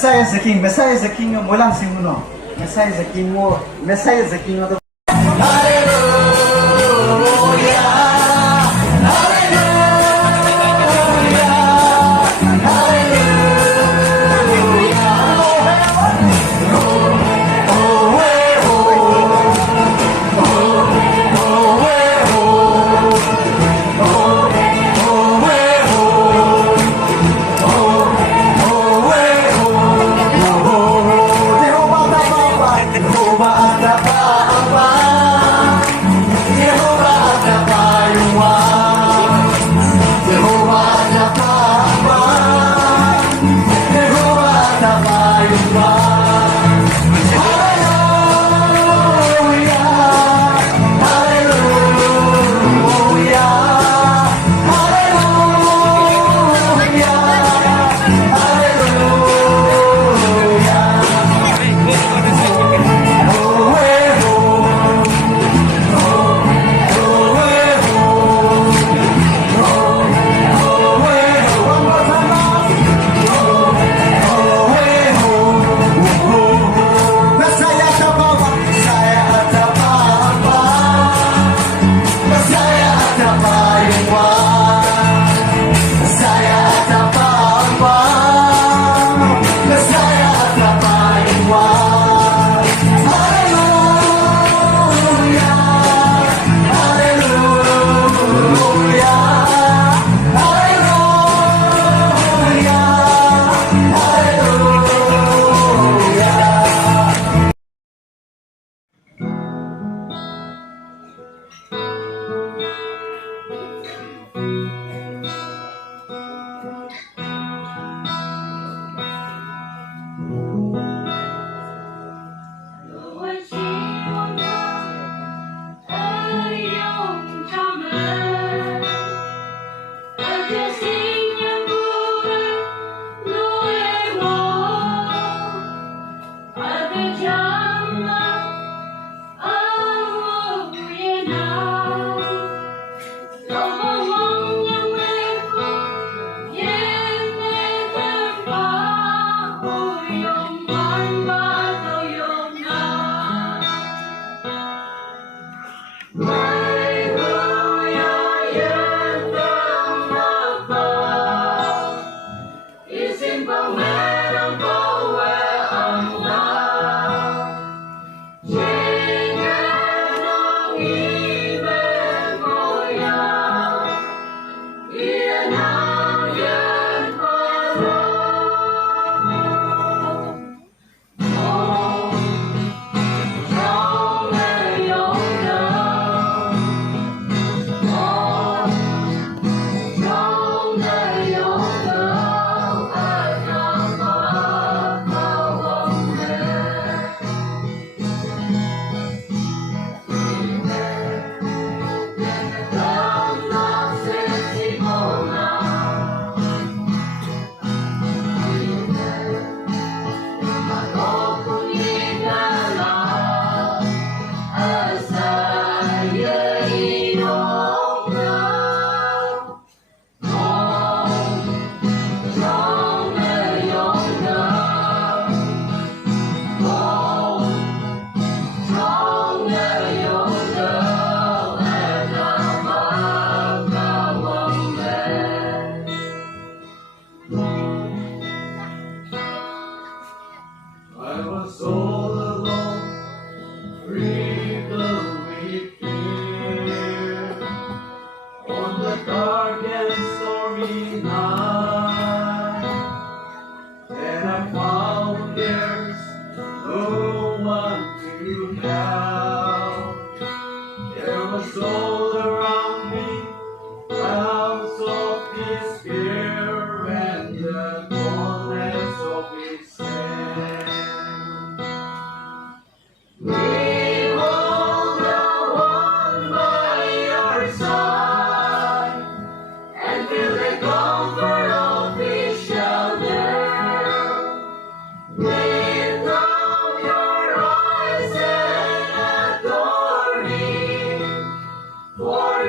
Messiah is the king. Messiah is the king of Molang Simuno. Messiah is the king of Messiah is the king of the For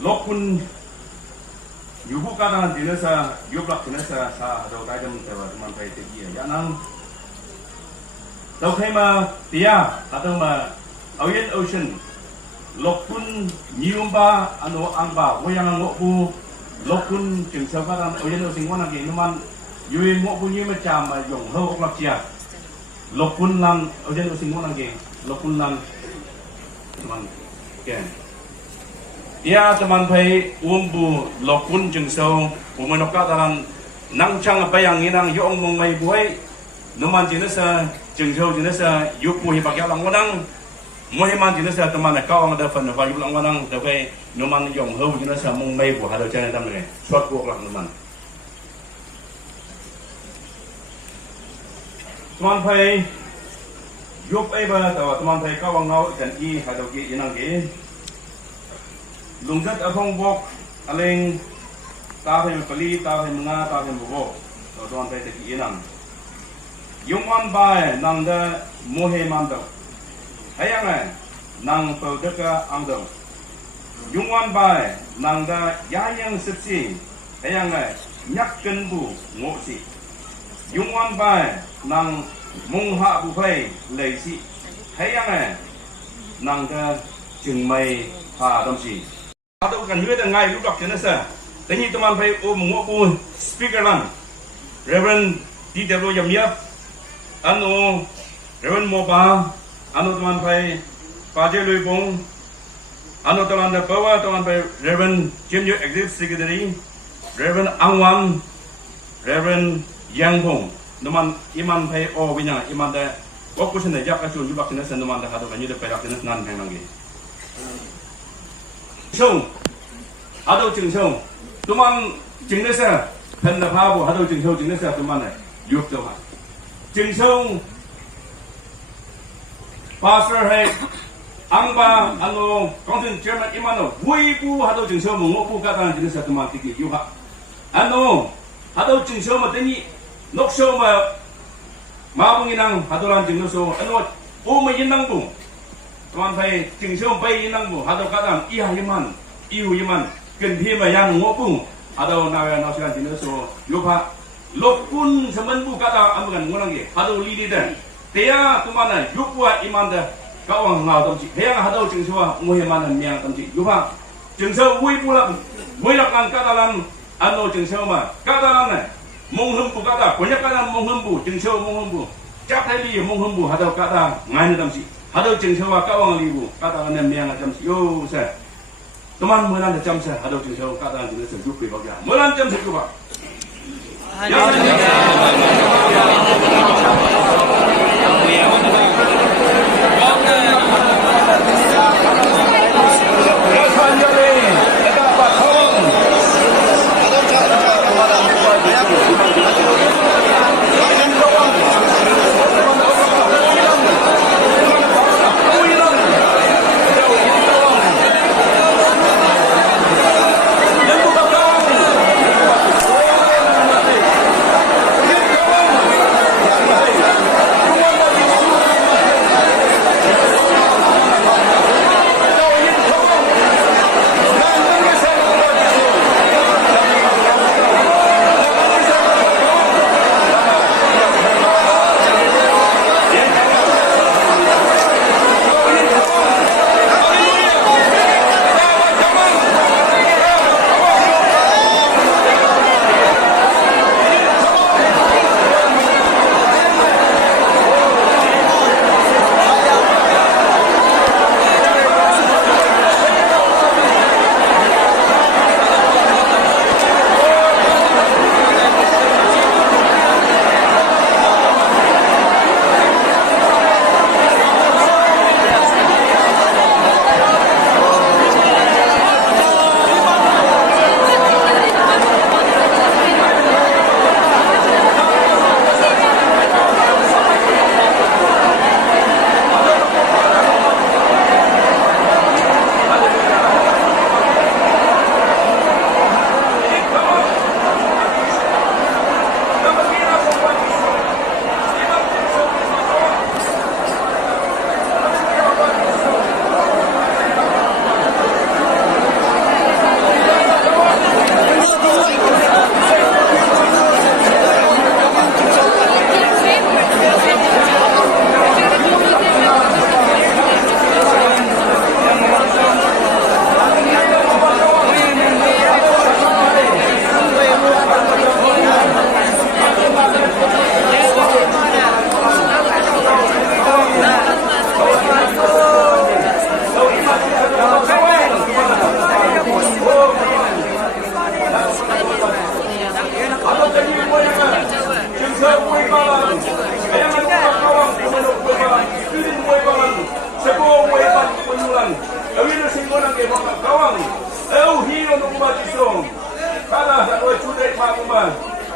Loakkun yuhu kadang dinasa yublak dinasa sa do kaidam tewa teman pai tegi ya nang do ma tia atau ma ocean Loakkun nyumba ano angba woyang ngokku Loakkun jeung sabaran oyen singwana ge numan yui ngokku nyi macam yong ho oklak cia Loakkun lang oyen singwana ge Loakkun lang teman ken ya teman pai umbu Loakkun jeung so umanokka dalam nang chang bayang inang yong mong mai buai numan jinasa jeung so jinasa yupu hi bakya lang wanang mohiman jinasa teman ka ang da fan va yub lang wanang da pai numan yong ho jinasa mong mai bu hado chan dam ne suat ku lang numan teman pai yup ai ba ta teman pai ka wang ngau dan i hado ki inang ge lungkat apong bok aling tahe pali tahe menga tahe bok so tuan pai teki inang yungwan bae nang da mohe mando hayang nang perdeka angdo yungwan bae nang da yayang sepsi hayang nyak kenbu ngosi yungwan bae nang mungha bu phai leisi hayang nang da jeng mai ha dom si atau kan juga dengan lu dokter nasa, tapi teman pai mengoku speaker lan, Reverend D.W. Yamiap, Reverend Moba, teman pai Paje Luibong, Ano talan da bawa talan by Reverend Junior Executive Secretary, Reverend Angwan, Reverend Yang Bong, naman iman pay o winya iman da okusin da jak asun jubak na sa naman da hado kanyo da perak na nan kay mangi. Song hado jing song tuman jing na sa pen na pabo hado jing na sa tuman na yup to ha. Jing song Pastor hay ang ba ano kung German imano weibu hado jing song mo po ka tan jing sa tuman tiki yuha. Ano hado jing song mo tani nokso ma mabunginang hadolan jing so ano o may inang bung tuan pai jing song pai inang bung hado kadang iha yaman ihu yaman ken phi ma yang ngo bung hado na na sian jing so yuha Loakkun semen bu kata amgan ngonang ge hado lidi dan dia tumana yupwa iman da kawang ngau tamci dia hado jing so ngo yaman miang tamci yuha jing so weibu la weiak kan kadalan ano jing so ma kadalan na mong hembu kata banyak kata mong hembu jeng seo mong hembu jak tali mong hembu hadau kata ngai tamsi hadau jeng seo kawang libu kata nan miang tamsi yo sa teman menan jam sa hadau jeng seo kata jeng seo jup pe bagya menan jam sa ba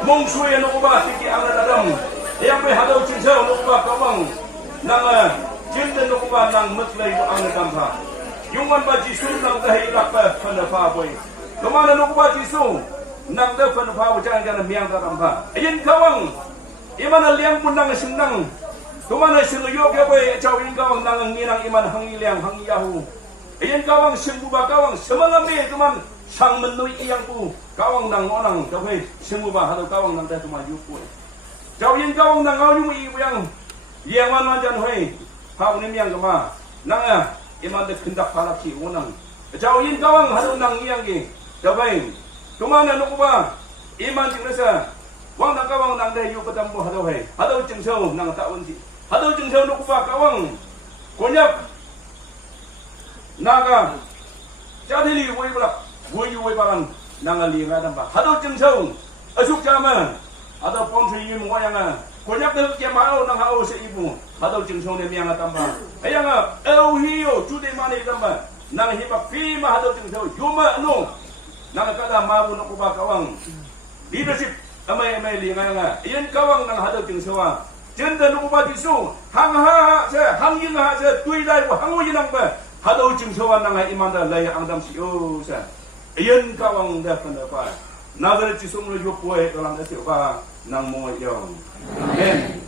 mong suy ano ko ba tiki ang nadam yang may hadaw chinsaw ano ko ba kawang nang jindan ano ko ba nang matlay mo ang nadamha yung man ba jisu nang dahilak pa panafaboy kumana ano ko ba jisu nang da panafaboy jangan jangan miyang nadamha ayan kawang iman aliyang mo nang sinang kumana sinuyok ya boy chawin kawang nang nginang iman hangilyang hangiyahu ayan kawang sinbuba kawang semangambe kuman sang menui iyang pu kawang nang onang kawai semua hado kawang nang dah tu maju pu jauh yang kawang nang kau ni ibu yang man jan hoi kau ni yang kema nang iman dek kendak palak si onang jauh yang kawang hado nang iyang ge kawai kemana nak ba iman jinasa wang nang kawang nang dah yu petambu hado hoi hado jengsau nang tak unsi hado jengsau nak ba kawang konyak naga 家庭里为不了，我以为把那个另外的吧，还都经受，叔家们，还都帮衬于模样啊。Konyak Theological nang hao sa ibu, hadaw jingso ni miyang atamba. Ayang hiyo, jude mani tamba, nang hibak fima hadaw jingso, yuma ano, nang kada mabu na kubakawang leadership, amay linga nga, iyan kawang nang hadaw jingso ah. Jenda no kubadiso, hang yin ha sa tuilay ko, hango yin ang ba, hadaw jingso nang imanda lay ang dam siyo sa. Iyan kawang defan pa. Nagar jisong no yupo dalam nasiba nang mo yung. Amen.